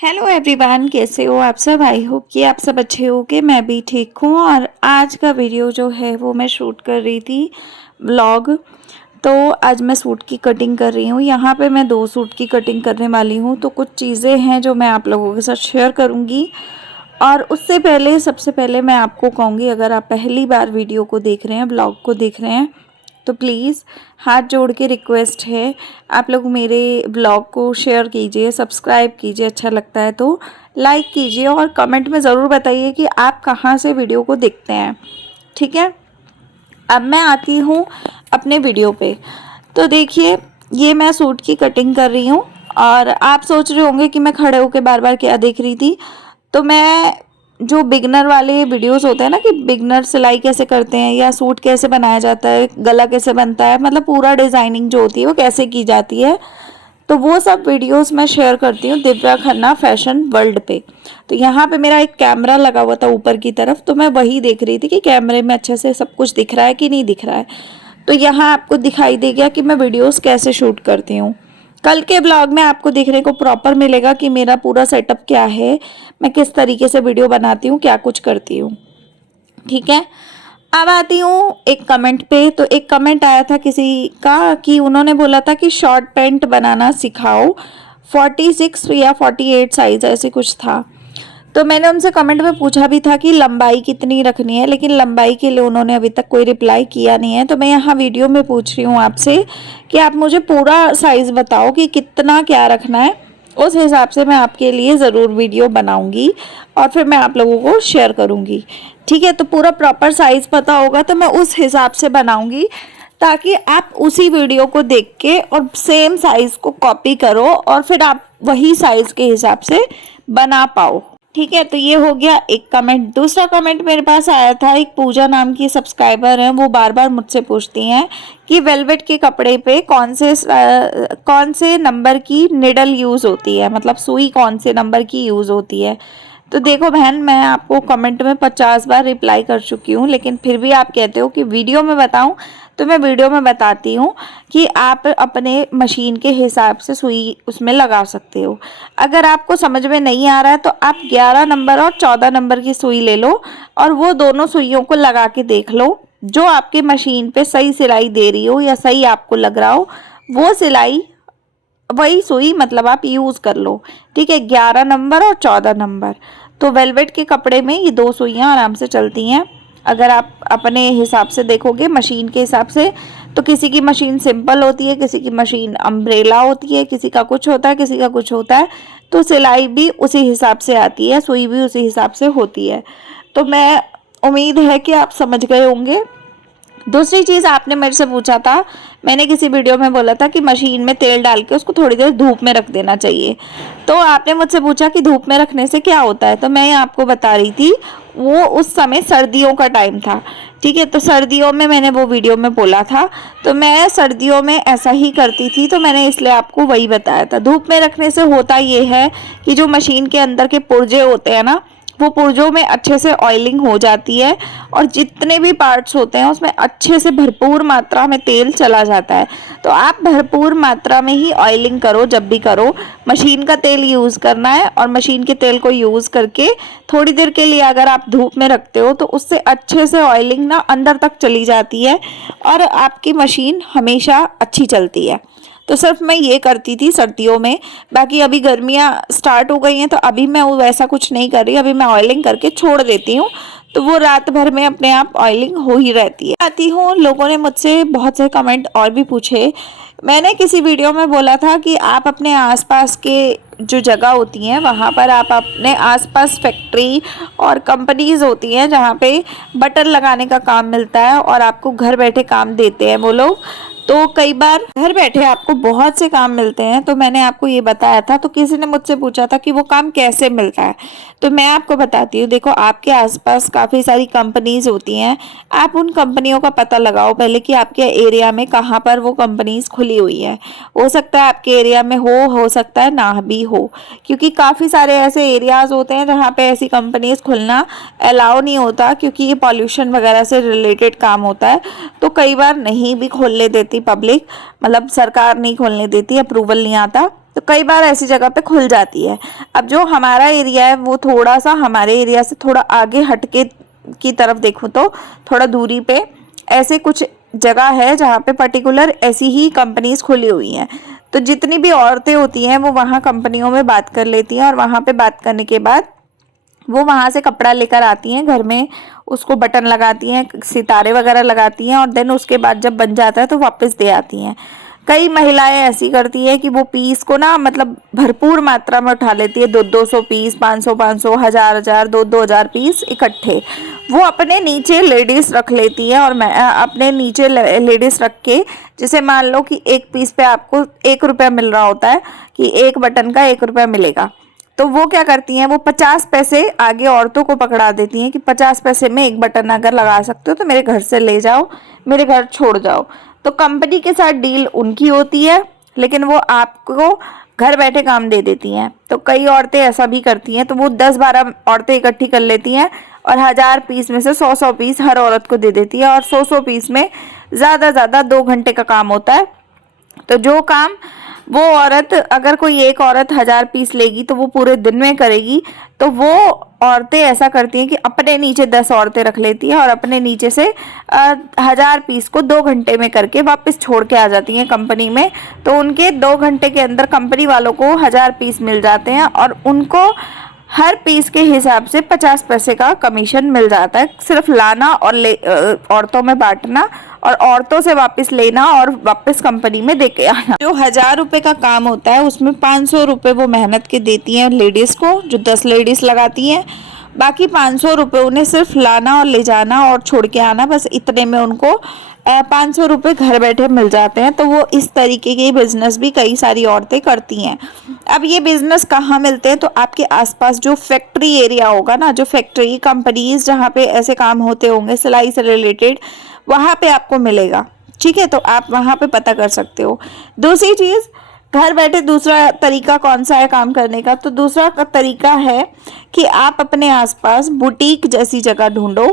Hello everyone, कैसे हो आप सब। आई होप कि आप सब अच्छे हो कि मैं भी ठीक हूँ। और आज का वीडियो जो है वो मैं शूट कर रही थी व्लॉग। तो आज मैं सूट की कटिंग कर रही हूँ। यहाँ पे मैं 2 सूट की कटिंग करने वाली हूँ, तो कुछ चीज़ें हैं जो मैं आप लोगों के साथ शेयर करूँगी। और उससे पहले सबसे पहले मैं आपको कहूँगी, अगर आप पहली बार वीडियो को देख रहे हैं, व्लॉग को देख रहे हैं, तो प्लीज़ हाथ जोड़ के रिक्वेस्ट है, आप लोग मेरे ब्लॉग को शेयर कीजिए, सब्सक्राइब कीजिए, अच्छा लगता है तो लाइक कीजिए और कमेंट में ज़रूर बताइए कि आप कहाँ से वीडियो को देखते हैं। ठीक है, अब मैं आती हूँ अपने वीडियो पे। तो देखिए, ये मैं सूट की कटिंग कर रही हूँ और आप सोच रहे होंगे कि मैं खड़े होकर बार बार क्या देख रही थी। तो मैं जो बिगनर वाले वीडियोस होते हैं ना, कि बिगनर सिलाई कैसे करते हैं या सूट कैसे बनाया जाता है, गला कैसे बनता है, मतलब पूरा डिज़ाइनिंग जो होती है वो कैसे की जाती है, तो वो सब वीडियोस मैं शेयर करती हूँ दिव्या खन्ना फैशन वर्ल्ड पे। तो यहाँ पे मेरा एक कैमरा लगा हुआ था ऊपर की तरफ, तो मैं वही देख रही थी कि कैमरे में अच्छे से सब कुछ दिख रहा है कि नहीं दिख रहा है। तो यहाँ आपको दिखाई दे गया कि मैं वीडियोस कैसे शूट करती हूँ। कल के ब्लॉग में आपको देखने को प्रॉपर मिलेगा कि मेरा पूरा सेटअप क्या है, मैं किस तरीके से वीडियो बनाती हूँ, क्या कुछ करती हूँ। ठीक है, अब आती हूँ एक कमेंट पे। तो एक कमेंट आया था किसी का कि उन्होंने बोला था कि शॉर्ट पैंट बनाना सिखाओ, 46 या 48 साइज ऐसे कुछ था। तो मैंने उनसे कमेंट में पूछा भी था कि लंबाई कितनी रखनी है, लेकिन लंबाई के लिए उन्होंने अभी तक कोई रिप्लाई किया नहीं है। तो मैं यहाँ वीडियो में पूछ रही हूँ आपसे कि आप मुझे पूरा साइज़ बताओ कि कितना क्या रखना है, उस हिसाब से मैं आपके लिए ज़रूर वीडियो बनाऊंगी और फिर मैं आप लोगों को शेयर करूंगी। ठीक है, तो पूरा प्रॉपर साइज़ पता होगा तो मैं उस हिसाब से बनाऊंगी, ताकि आप उसी वीडियो को देख के और सेम साइज़ को कॉपी करो और फिर आप वही साइज़ के हिसाब से बना पाओ। ठीक है, तो ये हो गया एक कमेंट। दूसरा कमेंट मेरे पास आया था, एक पूजा नाम की सब्सक्राइबर है, वो बार बार मुझसे पूछती हैं कि वेलवेट के कपड़े पे कौन से नंबर की निडल यूज़ होती है, मतलब सुई कौन से नंबर की यूज़ होती है। तो देखो बहन, मैं आपको कमेंट में 50 बार रिप्लाई कर चुकी हूँ, लेकिन फिर भी आप कहते हो कि वीडियो में बताऊँ, तो मैं वीडियो में बताती हूँ कि आप अपने मशीन के हिसाब से सुई उसमें लगा सकते हो। अगर आपको समझ में नहीं आ रहा है तो आप 11 नंबर और 14 नंबर की सुई ले लो और वो दोनों सुइयों को लगा के देख लो, जो आपकी मशीन पे सही सिलाई दे रही हो या सही आपको लग रहा हो, वो सिलाई वही सुई मतलब आप यूज़ कर लो। ठीक है, 11 नंबर और 14 नंबर। तो वेलवेट के कपड़े में ये 2 सुइयाँ आराम से चलती हैं। अगर आप अपने हिसाब से देखोगे मशीन के हिसाब से, तो किसी की मशीन सिंपल होती है, किसी की मशीन अम्ब्रेला होती है, किसी का कुछ होता है, किसी का कुछ होता है। तो सिलाई भी उसी हिसाब से आती है, सुई भी उसी हिसाब से होती है। तो मैं उम्मीद है कि आप समझ गए होंगे। दूसरी चीज़ आपने मेरे से पूछा था, मैंने किसी वीडियो में बोला था कि मशीन में तेल डाल के उसको थोड़ी देर धूप में रख देना चाहिए। तो आपने मुझसे पूछा कि धूप में रखने से क्या होता है, तो मैं आपको बता रही थी, वो उस समय सर्दियों का टाइम था। ठीक है, तो सर्दियों में मैंने वो वीडियो में बोला था, तो मैं सर्दियों में ऐसा ही करती थी, तो मैंने इसलिए आपको वही बताया था। धूप में रखने से होता ये है कि जो मशीन के अंदर के पुर्जे होते हैं ना, वो पुर्जों में अच्छे से ऑयलिंग हो जाती है और जितने भी पार्ट्स होते हैं उसमें अच्छे से भरपूर मात्रा में तेल चला जाता है। तो आप भरपूर मात्रा में ही ऑयलिंग करो, जब भी करो मशीन का तेल यूज़ करना है। और मशीन के तेल को यूज़ करके थोड़ी देर के लिए अगर आप धूप में रखते हो तो उससे अच्छे से ऑयलिंग ना अंदर तक चली जाती है और आपकी मशीन हमेशा अच्छी चलती है। तो सिर्फ मैं ये करती थी सर्दियों में। बाकी अभी गर्मियाँ स्टार्ट हो गई हैं तो अभी मैं वैसा कुछ नहीं कर रही, अभी मैं ऑयलिंग करके छोड़ देती हूँ, तो वो रात भर में अपने आप ऑयलिंग हो ही रहती है। आती हूँ, लोगों ने मुझसे बहुत से कमेंट और भी पूछे। मैंने किसी वीडियो में बोला था कि आप अपने आसपास के जो जगह होती हैं वहाँ पर आप अपने आसपास फैक्ट्री और कंपनीज़ होती हैं जहाँ पे बटन लगाने का काम मिलता है और आपको घर बैठे काम देते हैं वो लोग। तो कई बार घर बैठे आपको बहुत से काम मिलते हैं, तो मैंने आपको ये बताया था। तो किसी ने मुझसे पूछा था कि वो काम कैसे मिलता है, तो मैं आपको बताती हूँ। देखो, आपके आसपास काफ़ी सारी कंपनीज होती हैं, आप उन कंपनियों का पता लगाओ पहले कि आपके एरिया में कहाँ पर वो कंपनीज खुली हुई है। हो सकता है आपके एरिया में हो सकता है ना भी हो, क्योंकि काफ़ी सारे ऐसे एरियाज़ होते हैं जहाँ पे ऐसी कंपनीज खुलना अलाउ नहीं होता, क्योंकि ये पॉल्यूशन वगैरह से रिलेटेड काम होता है। तो कई बार नहीं भी खोलने देती पब्लिक, मतलब सरकार नहीं खोलने देती, अप्रूवल नहीं आता। तो कई बार ऐसी जगह पे खुल जाती है। अब जो हमारा एरिया है वो थोड़ा सा हमारे एरिया से थोड़ा आगे हटके की तरफ देखूँ तो थोड़ा दूरी पे ऐसे कुछ जगह है जहाँ पे पर्टिकुलर ऐसी ही कंपनीज खुली हुई हैं। तो जितनी भी औरतें होती हैं वो वहाँ कंपनियों में बात कर लेती हैं और वहाँ पे बात करने के बाद वो वहाँ से कपड़ा लेकर आती हैं घर में, उसको बटन लगाती हैं, सितारे वगैरह लगाती हैं और देन उसके बाद जब बन जाता है तो वापस दे आती हैं। कई महिलाएं ऐसी करती है कि वो पीस को ना मतलब भरपूर मात्रा में उठा लेती है, 200 पीस, 500 1000 2 पीस इकट्ठे वो अपने नीचे लेडीज रख लेती है। और मैं अपने नीचे लेडीज रख के, जैसे मान लो कि एक पीस पे आपको 1 रुपया मिल रहा होता है कि एक बटन का 1 रुपया मिलेगा, तो वो क्या करती हैं, वो 50 पैसे आगे औरतों को पकड़ा देती हैं कि 50 पैसे में एक बटन अगर लगा सकते हो तो मेरे घर से ले जाओ, मेरे घर छोड़ जाओ। तो कंपनी के साथ डील उनकी होती है लेकिन वो आपको घर बैठे काम दे देती हैं। तो कई औरतें ऐसा भी करती हैं, तो वो 10-12 औरतें इकट्ठी कर लेती हैं और 1000 पीस में से 100 पीस हर औरत को दे देती है और 100 पीस में ज़्यादा 2 घंटे का काम होता है। तो जो काम वो औरत, अगर कोई एक औरत 1000 पीस लेगी तो वो पूरे दिन में करेगी। तो वो औरतें ऐसा करती हैं कि अपने नीचे 10 औरतें रख लेती हैं और अपने नीचे से 1000 पीस को 2 घंटे में करके वापस छोड़ के आ जाती हैं कंपनी में। तो उनके 2 घंटे के अंदर कंपनी वालों को 1000 पीस मिल जाते हैं और उनको हर पीस के हिसाब से 50 पैसे का कमीशन मिल जाता है। सिर्फ लाना और औरतों में बांटना और औरतों से वापस लेना और वापस कंपनी में देके आना। जो 1000 रुपये का काम होता है उसमें 500 रुपये वो मेहनत के देती हैं लेडीज़ को, जो 10 लेडीज़ लगाती हैं। बाकी 500 रुपये उन्हें सिर्फ लाना और ले जाना और छोड़ के आना, बस इतने में उनको 500 रुपये घर बैठे मिल जाते हैं। तो वो इस तरीके के बिजनेस भी कई सारी औरतें करती हैं। अब ये बिजनेस कहाँ मिलते हैं, तो आपके आसपास जो फैक्ट्री एरिया होगा ना, जो फैक्ट्री कंपनीज जहाँ पे ऐसे काम होते होंगे सिलाई से रिलेटेड, वहाँ पे आपको मिलेगा। ठीक है, तो आप वहाँ पे पता कर सकते हो। दूसरी चीज़, घर बैठे दूसरा तरीका कौन सा है काम करने का, तो दूसरा तरीका है कि आप अपने आसपास बुटीक जैसी जगह ढूंढो।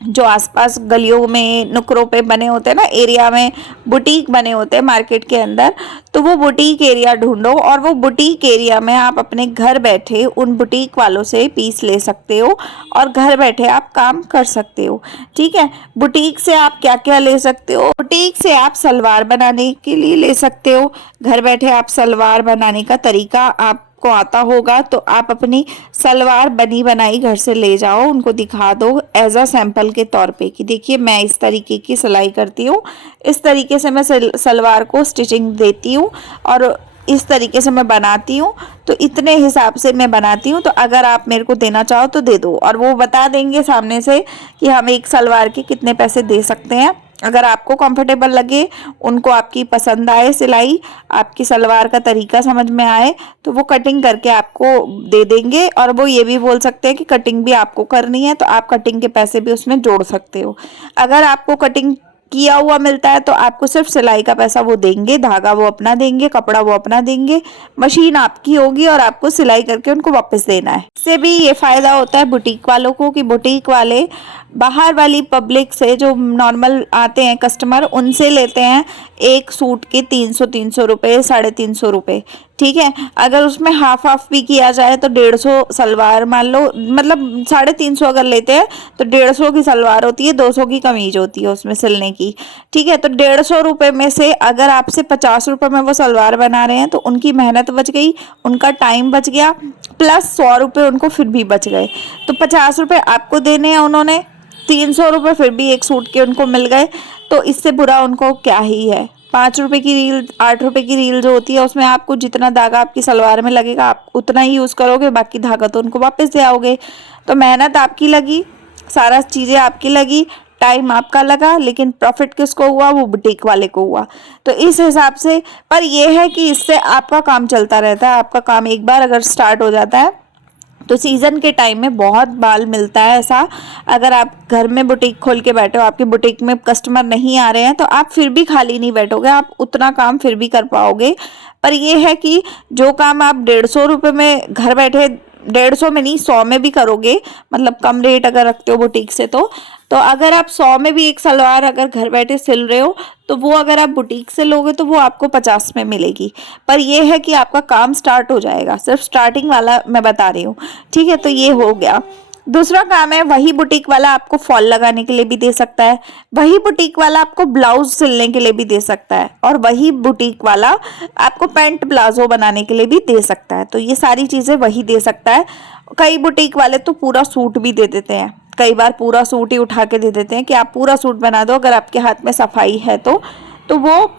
जो आसपास गलियों में नुकरों पे बने होते हैं ना, एरिया में बुटीक बने होते हैं मार्केट के अंदर, तो वो बुटीक एरिया ढूंढो और वो बुटीक एरिया में आप अपने घर बैठे उन बुटीक वालों से पीस ले सकते हो और घर बैठे आप काम कर सकते हो। ठीक है, बुटीक से आप क्या क्या ले सकते हो, बुटीक से आप सलवार बनाने के लिए ले सकते हो। घर बैठे आप सलवार बनाने का तरीका आप को आता होगा तो आप अपनी सलवार बनी बनाई घर से ले जाओ, उनको दिखा दो एज अ सैंपल के तौर पे कि देखिए मैं इस तरीके की सिलाई करती हूँ, इस तरीके से मैं सलवार को स्टिचिंग देती हूँ और इस तरीके से मैं बनाती हूँ, तो इतने हिसाब से मैं बनाती हूँ, तो अगर आप मेरे को देना चाहो तो दे दो। और वो बता देंगे सामने से कि हम एक सलवार के कितने पैसे दे सकते हैं। अगर आपको कंफर्टेबल लगे, उनको आपकी पसंद आए सिलाई, आपकी सलवार का तरीका समझ में आए, तो वो कटिंग करके आपको दे देंगे। और वो ये भी बोल सकते हैं कि कटिंग भी आपको करनी है तो आप कटिंग के पैसे भी उसमें जोड़ सकते हो। अगर आपको कटिंग किया हुआ मिलता है तो आपको सिर्फ सिलाई का पैसा वो देंगे, धागा वो अपना देंगे, कपड़ा वो अपना देंगे, मशीन आपकी होगी और आपको सिलाई करके उनको वापस देना है। इससे भी ये फ़ायदा होता है बुटीक वालों को कि बुटीक वाले बाहर वाली पब्लिक से, जो नॉर्मल आते हैं कस्टमर, उनसे लेते हैं एक सूट के 300 रुपये, 350 रुपये। ठीक है, अगर उसमें हाफ हाफ भी किया जाए तो 150 सलवार मान लो, मतलब 350 अगर लेते हैं तो 150 की सलवार होती है, 200 की कमीज होती है उसमें सिलने की। ठीक है, तो 150 रुपये में से अगर आपसे 50 रुपये में वो सलवार बना रहे हैं तो उनकी मेहनत बच गई, उनका टाइम बच गया, प्लस 100 रुपये उनको फिर भी बच गए। तो 50 रुपये आपको देने हैं उन्होंने, 300 रुपये फिर भी एक सूट के उनको मिल गए। तो इससे बुरा उनको क्या ही है। 5 रुपये की रील, 8 रुपये की रील जो होती है उसमें आपको जितना धागा आपकी सलवार में लगेगा आप उतना ही यूज़ करोगे, बाकी धागा तो उनको वापस दे आओगे। तो मेहनत आपकी लगी, सारा चीज़ें आपकी लगी, टाइम आपका लगा, लेकिन प्रॉफिट किसको हुआ, वो बुटीक वाले को हुआ। तो इस हिसाब से, पर यह है कि इससे आपका काम चलता रहता है। आपका काम एक बार अगर स्टार्ट हो जाता है तो सीज़न के टाइम में बहुत माल मिलता है ऐसा। अगर आप घर में बुटीक खोल के बैठे हो, आपके बुटीक में कस्टमर नहीं आ रहे हैं, तो आप फिर भी खाली नहीं बैठोगे, आप उतना काम फिर भी कर पाओगे। पर यह है कि जो काम आप 150 रुपये में घर बैठे 150 में नहीं 100 में भी करोगे, मतलब कम रेट अगर रखते हो बुटीक से तो अगर आप 100 में भी एक सलवार अगर घर बैठे सिल रहे हो तो वो अगर आप बुटीक से लोगे तो वो आपको 50 में मिलेगी। पर ये है कि आपका काम स्टार्ट हो जाएगा, सिर्फ स्टार्टिंग वाला मैं बता रही हूँ। ठीक है, तो ये हो गया। दूसरा काम है, वही बुटीक वाला आपको फॉल लगाने के लिए भी दे सकता है, वही बुटीक वाला आपको ब्लाउज सिलने के लिए भी दे सकता है, और वही बुटीक वाला आपको पैंट प्लाजो बनाने के लिए भी दे सकता है। तो ये सारी चीजें वही दे सकता है। कई बुटीक वाले तो पूरा सूट भी दे देते हैं, कई बार पूरा सूट ही उठा के दे देते हैं कि आप पूरा सूट बना दो अगर आपके हाथ में सफाई है तो वो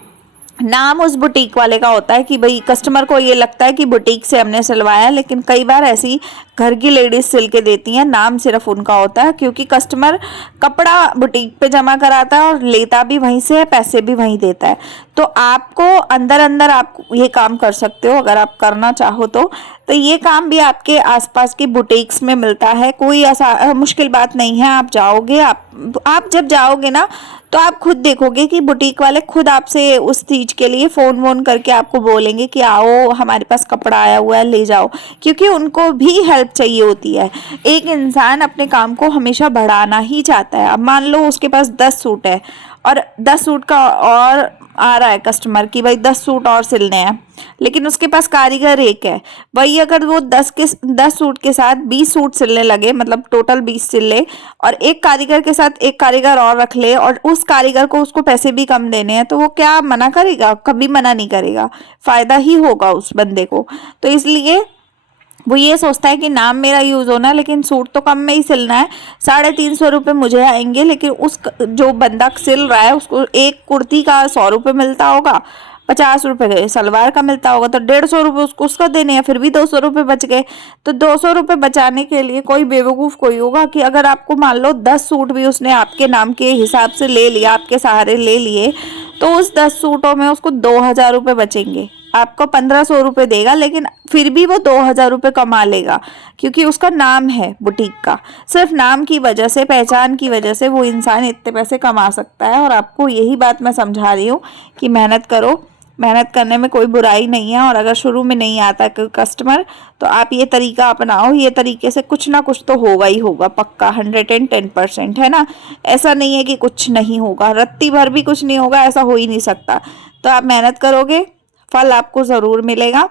नाम उस बुटीक वाले का होता है कि भाई कस्टमर को ये लगता है कि बुटीक से हमने सिलवाया, लेकिन कई बार ऐसी घर की लेडीज सिल के देती हैं, नाम सिर्फ उनका होता है, क्योंकि कस्टमर कपड़ा बुटीक पे जमा कराता है और लेता भी वहीं से है, पैसे भी वहीं देता है। तो आपको अंदर अंदर आप ये काम कर सकते हो अगर आप करना चाहो तो ये काम भी आपके आसपास की बुटीक्स में मिलता है, कोई ऐसा मुश्किल बात नहीं है। आप जाओगे, आप जब जाओगे ना तो आप खुद देखोगे कि बुटीक वाले खुद आपसे उस चीज के लिए फोन वोन करके आपको बोलेंगे कि आओ हमारे पास कपड़ा आया हुआ है ले जाओ, क्योंकि उनको भी हेल्प चाहिए होती है। एक इंसान अपने काम को हमेशा बढ़ाना ही चाहता है। अब मान लो उसके पास 10 सूट है और 10 सूट का और आ रहा है कस्टमर की भाई 10 सूट और सिलने हैं, लेकिन उसके पास कारीगर एक है। वही अगर वो 10 सूट के साथ 20 सूट सिलने लगे, मतलब टोटल 20 सिल ले, और एक कारीगर के साथ एक कारीगर और रख ले और उस कारीगर को उसको पैसे भी कम देने हैं, तो वो क्या मना करेगा? कभी मना नहीं करेगा, फायदा ही होगा उस बंदे को। तो इसलिए वो ये सोचता है कि नाम मेरा यूज होना, लेकिन सूट तो कम में ही सिलना है, 350 रुपये मुझे आएंगे, लेकिन उस जो बंदा सिल रहा है उसको एक कुर्ती का 100 रुपये मिलता होगा, 50 रुपये सलवार का मिलता होगा, तो 150 रुपये उसको देने हैं, फिर भी 200 रुपये बच गए। तो 200 रुपये बचाने के लिए कोई बेवकूफ़ कोई होगा कि अगर आपको मान लो 10 सूट भी उसने आपके नाम के हिसाब से ले लिया, आपके सहारे ले लिए, तो उस 10 सूटों में उसको 2000 रुपये बचेंगे। आपको 1500 रुपये देगा, लेकिन फिर भी वो 2000 रुपये कमा लेगा, क्योंकि उसका नाम है बुटीक का। सिर्फ नाम की वजह से, पहचान की वजह से वो इंसान इतने पैसे कमा सकता है। और आपको यही बात मैं समझा रही हूँ कि मेहनत करो, मेहनत करने में कोई बुराई नहीं है। और अगर शुरू में नहीं आता कस्टमर तो आप ये तरीका अपनाओ, ये तरीके से कुछ ना कुछ तो होगा ही होगा, पक्का 110%, है ना। ऐसा नहीं है कि कुछ नहीं होगा, रत्ती भर भी कुछ नहीं होगा, ऐसा हो ही नहीं सकता। तो आप मेहनत करोगे, फल आपको ज़रूर मिलेगा।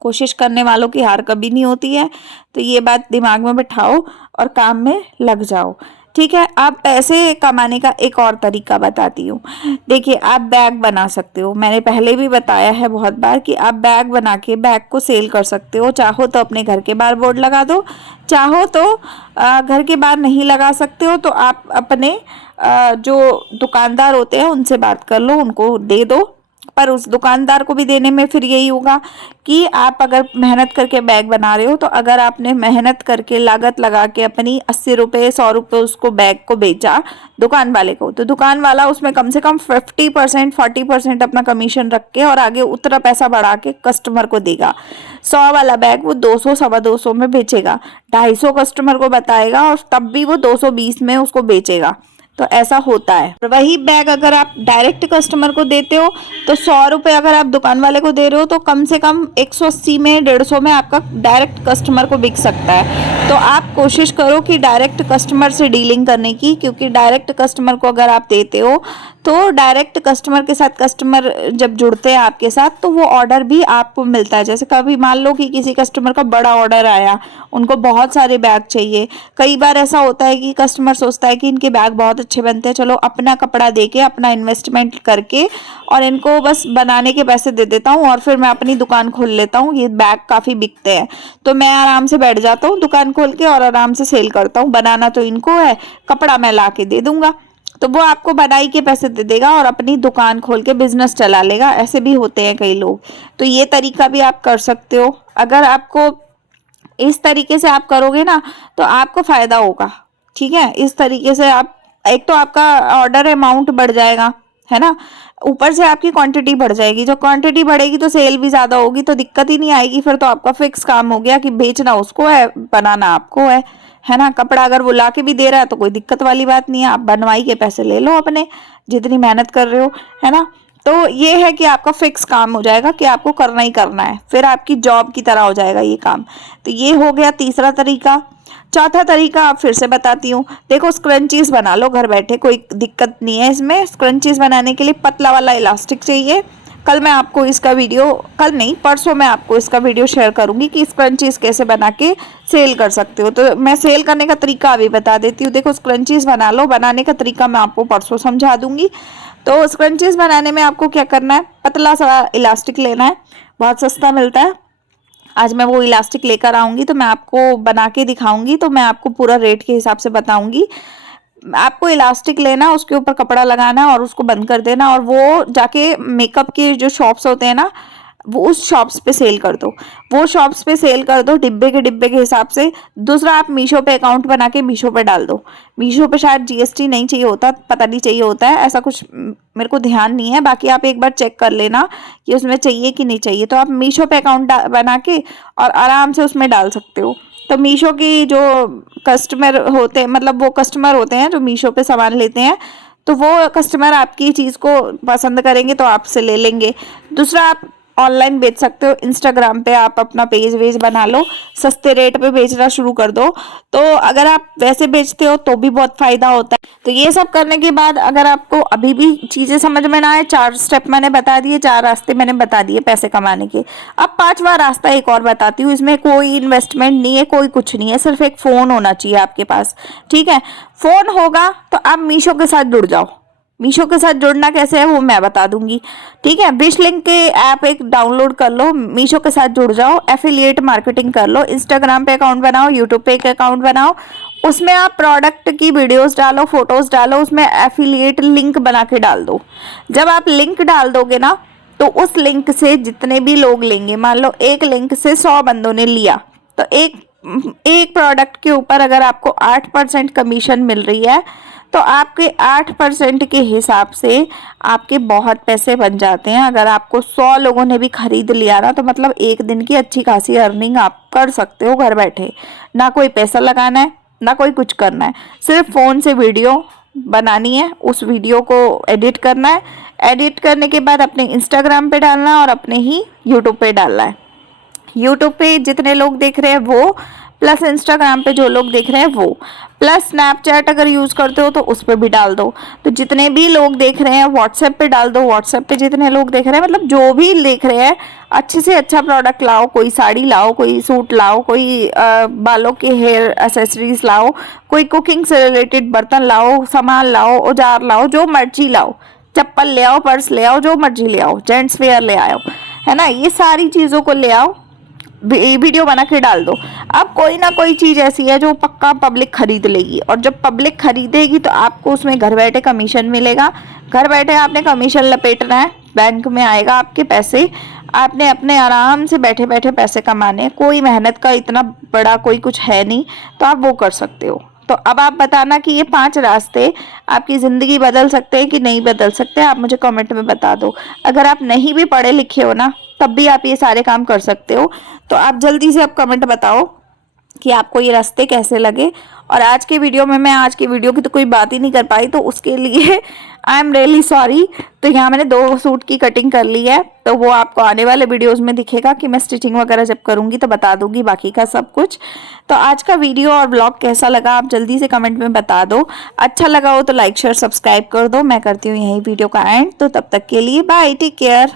कोशिश करने वालों की हार कभी नहीं होती है। तो ये बात दिमाग में बिठाओ और काम में लग जाओ, ठीक है। अब पैसे कमाने का एक और तरीका बताती हूँ। देखिए, आप बैग बना सकते हो, मैंने पहले भी बताया है बहुत बार कि आप बैग बना के बैग को सेल कर सकते हो। चाहो तो अपने घर के बाहर बोर्ड लगा दो, चाहो तो घर के बाहर नहीं लगा सकते हो तो आप अपने जो दुकानदार होते हैं उनसे बात कर लो, उनको दे दो। पर उस दुकानदार को भी देने में फिर यही होगा कि आप अगर मेहनत करके बैग बना रहे हो, तो अगर आपने मेहनत करके लागत लगा के अपनी 80 रुपये 100 रुपये उसको बैग को बेचा दुकान वाले को, तो दुकान वाला उसमें कम से कम 50% 40% अपना कमीशन रख के और आगे उतना पैसा बढ़ा के कस्टमर को देगा। 100 वाला बैग वो 200 सवा 200 में बेचेगा, 250 कस्टमर को बताएगा और तब भी वो 220 में उसको बेचेगा। तो ऐसा होता है। और वही बैग अगर आप डायरेक्ट कस्टमर को देते हो तो 100 रुपये अगर आप दुकान वाले को दे रहे हो तो कम से कम 180 में 150 में आपका डायरेक्ट कस्टमर को बिक सकता है। तो आप कोशिश करो कि डायरेक्ट कस्टमर से डीलिंग करने की, क्योंकि डायरेक्ट कस्टमर को अगर आप देते हो तो डायरेक्ट कस्टमर के साथ कस्टमर जब जुड़ते हैं आपके साथ तो वो ऑर्डर भी आपको मिलता है। जैसे कभी मान लो कि किसी कस्टमर का बड़ा ऑर्डर आया, उनको बहुत सारे बैग चाहिए। कई बार ऐसा होता है कि कस्टमर सोचता है कि इनके बैग बहुत अच्छे बनते हैं, चलो अपना कपड़ा देके अपना इन्वेस्टमेंट करके और इनको बस बनाने के पैसे दे देता हूँ और फिर मैं अपनी दुकान खोल लेता हूँ, ये बैग काफ़ी बिकते हैं। तो मैं आराम से बैठ जाता हूँ दुकान खोल के और आराम से सेल करता हूँ। बनाना तो इनको है, कपड़ा मैं ला के दे दूंगा, तो वो आपको बनाई के पैसे दे देगा और अपनी दुकान खोल के बिजनेस चला लेगा। ऐसे भी होते हैं कई लोग। तो ये तरीका भी आप कर सकते हो। अगर आपको इस तरीके से आप करोगे ना तो आपको फायदा होगा, ठीक है। इस तरीके से आप, एक तो आपका ऑर्डर अमाउंट बढ़ जाएगा, है ना, ऊपर से आपकी क्वांटिटी बढ़ जाएगी। जो क्वांटिटी बढ़ेगी तो सेल भी ज्यादा होगी, तो दिक्कत ही नहीं आएगी। फिर तो आपका फिक्स काम हो गया कि बेचना उसको है, बनाना आपको है ना। कपड़ा अगर वो ला के भी दे रहा है तो कोई दिक्कत वाली बात नहीं है, आप बनवाई के पैसे ले लो अपने, जितनी मेहनत कर रहे हो, है ना। तो ये है कि आपका फिक्स काम हो जाएगा कि आपको करना ही करना है, फिर आपकी जॉब की तरह हो जाएगा ये काम। तो ये हो गया तीसरा तरीका। चौथा तरीका आप फिर से बताती हूँ। देखो, स्क्रंचीज बना लो घर बैठे, कोई दिक्कत नहीं है इसमें। स्क्रंचीज बनाने के लिए पतला वाला इलास्टिक चाहिए। कल मैं आपको इसका वीडियो, कल नहीं परसों मैं आपको इसका वीडियो शेयर करूंगी कि स्क्रंचीज कैसे बना के सेल कर सकते हो। तो मैं सेल करने का तरीका अभी बता देती हूँ। देखो, स्क्रंचीज बना लो, बनाने का तरीका मैं आपको परसों समझा दूंगी। तो स्क्रंचीज बनाने में आपको क्या करना है, पतला सा इलास्टिक लेना है, बहुत सस्ता मिलता है। आज मैं वो इलास्टिक लेकर आऊंगी तो मैं आपको बना के दिखाऊंगी, तो मैं आपको पूरा रेट के हिसाब से बताऊंगी। आपको इलास्टिक लेना, उसके ऊपर कपड़ा लगाना और उसको बंद कर देना, और वो जाके मेकअप के जो शॉप्स होते हैं ना, वो उस शॉप्स पे सेल कर दो। वो शॉप्स पे सेल कर दो डिब्बे के हिसाब से। दूसरा, आप मीशो पे अकाउंट बना के मीशो पे डाल दो। मीशो पे शायद जीएसटी नहीं चाहिए होता, पता नहीं चाहिए होता है, ऐसा कुछ मेरे को ध्यान नहीं है। बाकी आप एक बार चेक कर लेना कि उसमें चाहिए कि नहीं चाहिए। तो आप मीशो पे अकाउंट बना के और आराम से उसमें डाल सकते हो। तो मीशो की जो कस्टमर होते हैं, मतलब वो कस्टमर होते हैं जो मीशो पे सामान लेते हैं, तो वो कस्टमर आपकी चीज़ को पसंद करेंगे तो आपसे ले लेंगे। दूसरा, आप ऑनलाइन बेच सकते हो। इंस्टाग्राम पे आप अपना पेज वेज बना लो, सस्ते रेट पे बेचना शुरू कर दो। तो अगर आप वैसे बेचते हो तो भी बहुत फायदा होता है। तो ये सब करने के बाद अगर आपको अभी भी चीज़ें समझ में ना आए, 4 स्टेप मैंने बता दिए, 4 रास्ते मैंने बता दिए पैसे कमाने के। अब 5वां रास्ता एक और बताती हूँ। इसमें कोई इन्वेस्टमेंट नहीं है, कोई कुछ नहीं है, सिर्फ एक फ़ोन होना चाहिए आपके पास। ठीक है, फ़ोन होगा तो आप मीशो के साथ जुड़ जाओ। मीशो के साथ जुड़ना कैसे है वो मैं बता दूंगी। ठीक है, विश लिंक के ऐप एक डाउनलोड कर लो, मीशो के साथ जुड़ जाओ, एफिलिएट मार्केटिंग कर लो, इंस्टाग्राम पे अकाउंट बनाओ, यूट्यूब पे एक अकाउंट बनाओ, उसमें आप प्रोडक्ट की वीडियोस डालो, फोटोज डालो, उसमें एफिलिएट लिंक बना के डाल दो। जब आप लिंक डाल दोगे ना, तो उस लिंक से जितने भी लोग लेंगे, मान लो एक लिंक से 100 बंदों ने लिया, तो एक प्रोडक्ट के ऊपर अगर आपको 8% कमीशन मिल रही है, तो आपके 8% के हिसाब से आपके बहुत पैसे बन जाते हैं। अगर आपको 100 लोगों ने भी खरीद लिया ना, तो मतलब एक दिन की अच्छी खासी अर्निंग आप कर सकते हो घर बैठे। ना कोई पैसा लगाना है, ना कोई कुछ करना है, सिर्फ फ़ोन से वीडियो बनानी है, उस वीडियो को एडिट करना है, एडिट करने के बाद अपने इंस्टाग्राम पे डालना है और अपने ही यूट्यूब पे डालना है। यूट्यूब पे जितने लोग देख रहे हैं वो, प्लस इंस्टाग्राम पे जो लोग देख रहे हैं वो, प्लस स्नैपचैट अगर यूज़ करते हो तो उस पर भी डाल दो। तो जितने भी लोग देख रहे हैं व्हाट्सएप पे डाल दो, व्हाट्सएप पे जितने लोग देख रहे हैं, मतलब जो भी देख रहे हैं, अच्छे से अच्छा प्रोडक्ट लाओ, कोई साड़ी लाओ, कोई सूट लाओ, कोई बालों के हेयर एसेसरीज लाओ, कोई कुकिंग से रिलेटेड बर्तन लाओ, सामान लाओ, औजार लाओ, जो मर्जी लाओ, चप्पल ले आओ, पर्स ले आओ, जो मर्जी ले आओ, जेंट्स वेयर ले आओ, है ना, ये सारी चीज़ों को ले आओ, वीडियो बना के डाल दो। अब कोई ना कोई चीज़ ऐसी है जो पक्का पब्लिक खरीद लेगी, और जब पब्लिक खरीदेगी तो आपको उसमें घर बैठे कमीशन मिलेगा। घर बैठे आपने कमीशन लपेटना है, बैंक में आएगा आपके पैसे, आपने अपने आराम से बैठे बैठे पैसे कमाने हैं। कोई मेहनत का इतना बड़ा कोई कुछ है नहीं, तो आप वो कर सकते हो। तो अब आप बताना कि ये 5 रास्ते आपकी ज़िंदगी बदल सकते हैं कि नहीं बदल सकते, आप मुझे कमेंट में बता दो। अगर आप नहीं भी पढ़े लिखे हो ना, तब भी आप ये सारे काम कर सकते हो। तो आप जल्दी से अब कमेंट बताओ कि आपको ये रास्ते कैसे लगे। और आज के वीडियो में मैं आज की वीडियो की तो कोई बात ही नहीं कर पाई, तो उसके लिए आई एम रियली सॉरी। तो यहाँ मैंने 2 सूट की कटिंग कर ली है, तो वो आपको आने वाले वीडियोस में दिखेगा कि मैं स्टिचिंग वगैरह जब करूँगी तो बता दूंगी बाकी का सब कुछ। तो आज का वीडियो और ब्लॉग कैसा लगा आप जल्दी से कमेंट में बता दो। अच्छा लगा हो तो लाइक शेयर सब्सक्राइब कर दो। मैं करती हूँ यही वीडियो का एंड। तो तब तक के लिए बाय, टेक केयर।